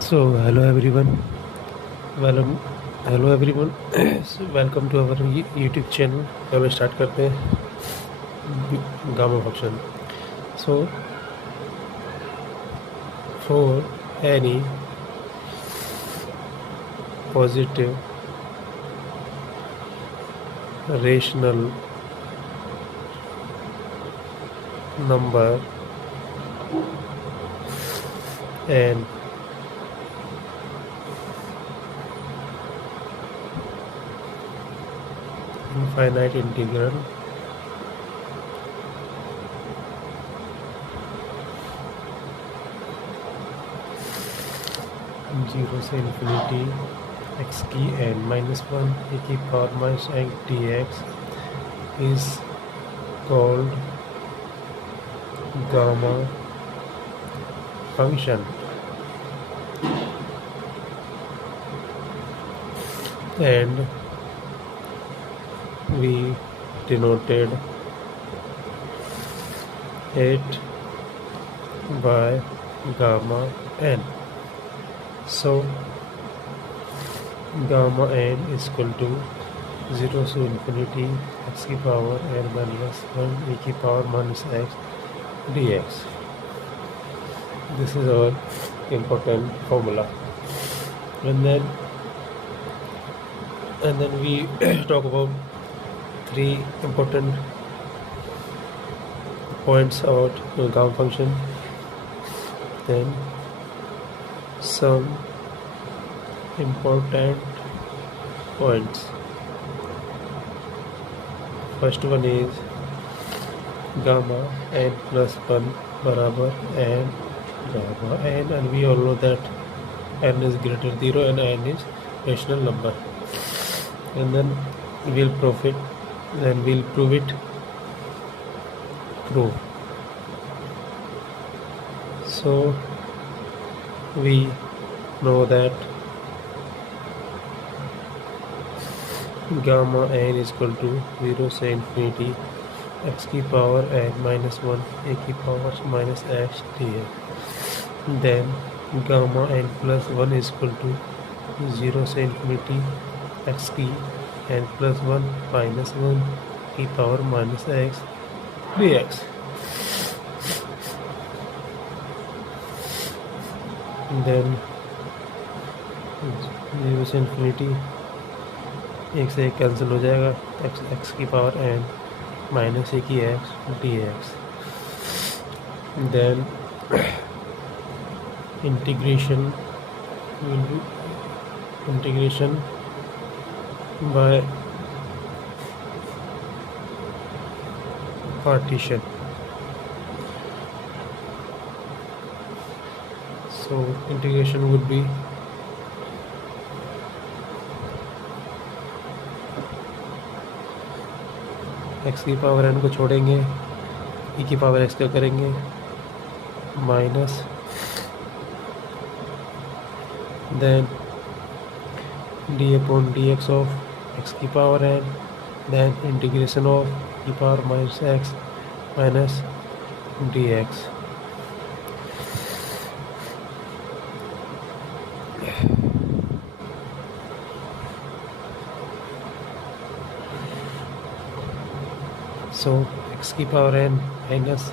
So hello everyone, welcome, hello everyone. So, welcome to our YouTube channel. चलो start करते हैं gamma function. So for any positive rational number and infinite integral zero से infinity x की N minus one ए की power minus x d x is called gamma function and we denoted it by gamma n. So gamma n is equal to 0 to infinity x की power n minus 1 e की power minus x dx. This is our important formula. And then we talk about three important points about gamma function. Then some important points. First one is gamma n plus 1 barabar n gamma n, and we all know that n is greater than 0 and n is rational number. And then we'll prove it. So we know that gamma n is equal to 0 से infinity x की power n minus 1 a की power minus x dx. Then gamma n plus 1 is equal to 0 से infinity x की n plus 1 minus 1 की power minus x dx. Then 0 से infinity एक से एक कैंसिल हो जाएगा, x की पावर n माइनस ए की x dx. Then integration by partition. So integration would be x की पावर n को छोड़ेंगे, e की पावर x का करेंगे minus, then d upon dx of x की power n, then integration of e power minus x minus dx. So x की power n minus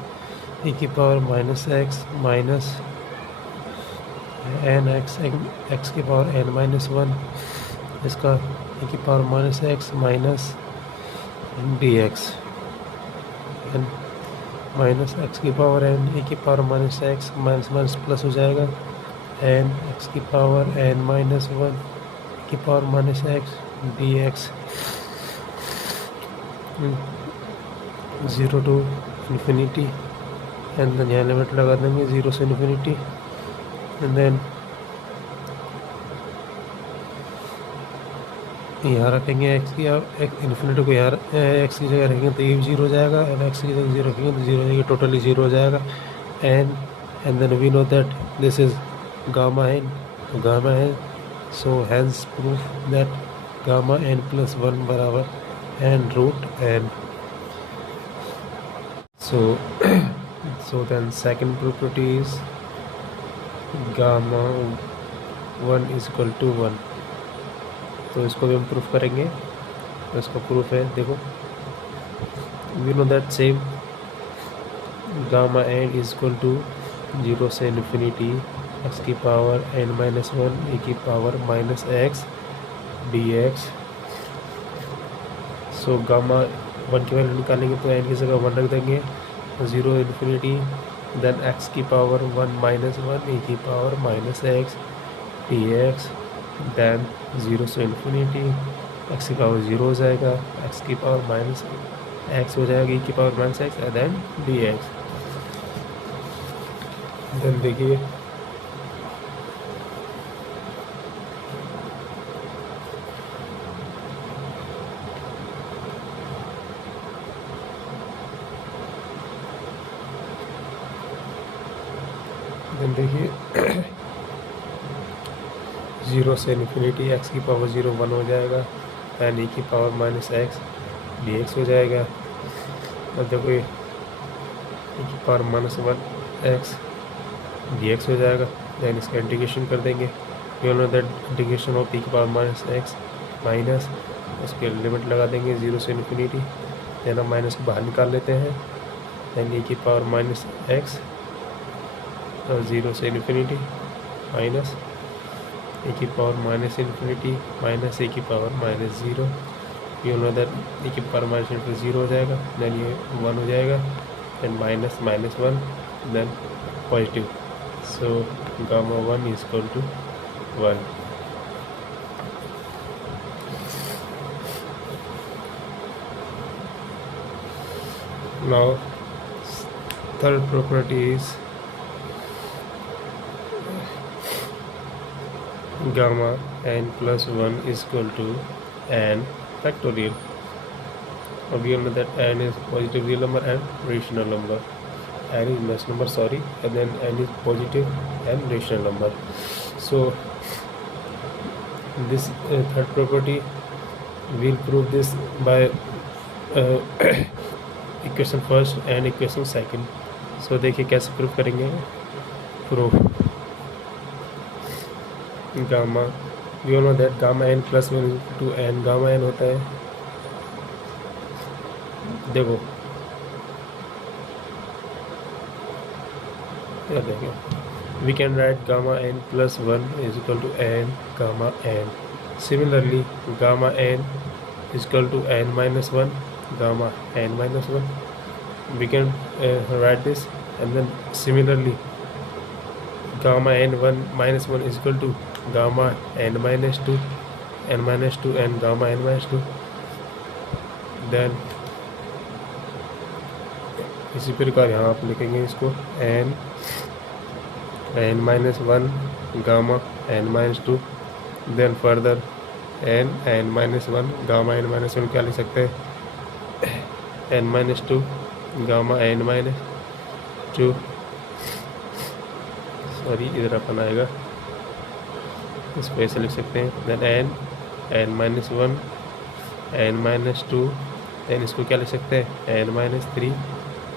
e की power minus x minus n x की power n minus 1, इसका e की power minus x minus dx, n minus x की power n e की power minus x minus minus plus हो जाएगा, n x की power n minus 1 e की power minus x dx. 0 to infinity, and then यहाँ limit लगा देंगे 0 से infinity, and then यहाँ रखेंगे x की, इन्फिनिटी को यहाँ x की जगह रखेंगे तो ये भी 0 हो जाएगा, और x की जगह 0 रखेंगे तो 0 हो जाएगा, टोटली 0 हो जाएगा. and then we know that this is gamma n, so hence proof that gamma n plus 1 बराबर n root n. So then second property is gamma 1 is equal to 1। तो इसको भी हम प्रूफ करेंगे। तो इसका प्रूफ है, देखो, we know that same gamma n is equal to 0 से इन्फिनिटी एक्स की पावर n माइनस 1 e की power minus x d x. So gamma 1 की वैल्यू निकालेंगे तो n की जगह 1 रख देंगे, 0 इन्फिनिटी देन x की पावर 1 माइनस 1 e की power minus x d x, then 0 से इन्फिनिटी x की पावर 0 हो जाएगा, x की पावर माइनस एक्स हो जाएगा, e की power minus x, then d x. Then देखिए देखिए 0 से इन्फिनिटी एक्स की पावर 0 1 हो जाएगा, एंड e की power minus x d x हो जाएगा। और देखो ये e की power minus 1 x d x हो जाएगा। देन इसका इंटीग्रेशन कर देंगे, you know that integration of e की पावर माइनस एक्स माइनस, उसके लिमिट लगा देंगे 0 से इन्फिनिटी, देन हम माइनस को बाहर निकाल लेते हैं, देन e की पावर माइनस एक्स और 0 से इन्फिनिटी माइनस e की power minus infinity minus e की power minus 0, you know that e की पावर माइनस इन्फिनिटी 0 हो जाएगा, देन ये 1 हो जाएगा, then minus minus 1, then positive. So gamma 1 is equal to 1। Now third property is gamma n plus 1 is equal to n factorial. We know that n is positive real number and rational number. N is mass number, sorry, and then n is positive and rational number. So this third property we'll prove this by equation first and equation second. So देखिए कैसे proof करेंगे। Proof gamma, we know that gamma n plus 1 to n, gamma n होता है, देखो क्या देखें, we can write gamma n plus 1 is equal to n gamma n. Similarly gamma n is equal to n minus 1 gamma n minus 1, we can write this, and then similarly gamma n1 minus 1 is equal to gamma n minus 2 and gamma n minus 2। then इसी प्रकार यहाँ आप लिखेंगे इसको n minus 1 gamma n minus 2, then further n minus 1 gamma n minus 1 क्या लिख सकते हैं, n minus 2 gamma n minus 2, sorry इधर अपन आएगा, इसको ऐसे लिख सकते हैं, then n minus 1 n minus 2, then इसको क्या लिख सकते हैं n minus 3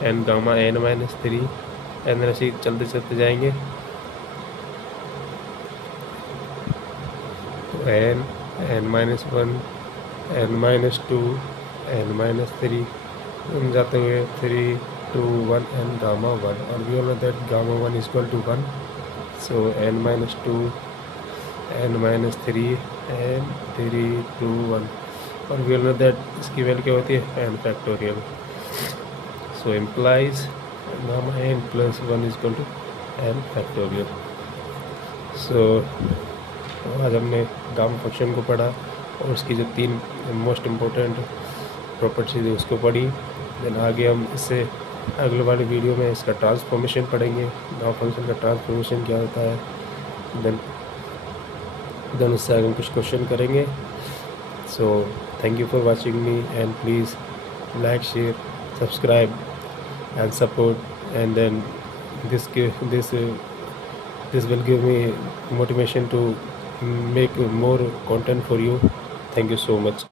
and gamma n minus 3, and then ऐसे चलते चलते जाएंगे तो n minus 1 n minus 2 n minus 3 जाते हुए 3 2 1 and gamma 1, और we all know that gamma 1 is equal to 1, so n minus 2 n minus 3 and 3 2 1, और we all know that इसकी वैल्यू क्या होती है n factorial, so implies gamma n plus 1 is equal to n factorial। so आज हमने gamma function को पढ़ा और उसकी जो 3 मोस्ट इम्पोर्टेंट प्रॉपर्टीज है उसको पढ़ी। देन आगे हम इससे अगले वाले वीडियो में इसका ट्रांसफॉर्मेशन पढ़ेंगे, गामा फंक्शन का ट्रांसफॉर्मेशन क्या होता है, देन उससे आगे हम कुछ क्वेश्चन करेंगे। So thank you for watching me and please like share subscribe and support, and then this will give me motivation to make more content for you. Thank you so much.